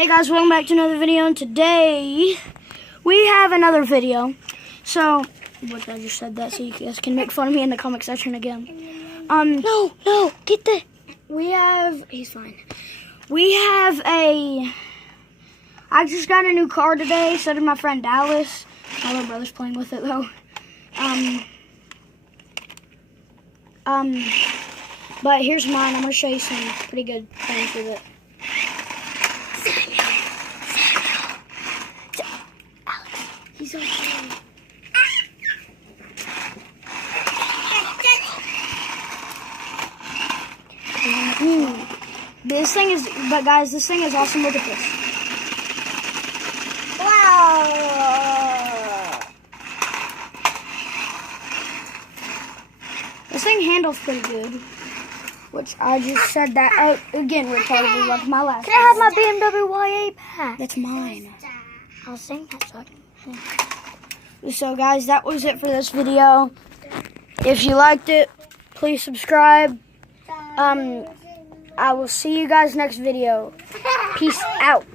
Hey guys, welcome back to another video, and today we have another video. So, what I just said that so you guys can make fun of me in the comment section again. No, get the. He's fine. I just got a new car today, so did my friend Dallas. My little brother's playing with it though. But here's mine. I'm gonna show you some pretty good things with it. He's okay. This thing is awesome. Look at this. Wow. This thing handles pretty good. Which I just said that out again retardedly like my last. Can I have my BMW Y8 pack? That's mine. I'll sing that song. So guys, that was it for this video. If you liked it, please subscribe. I will see you guys next video. Peace out.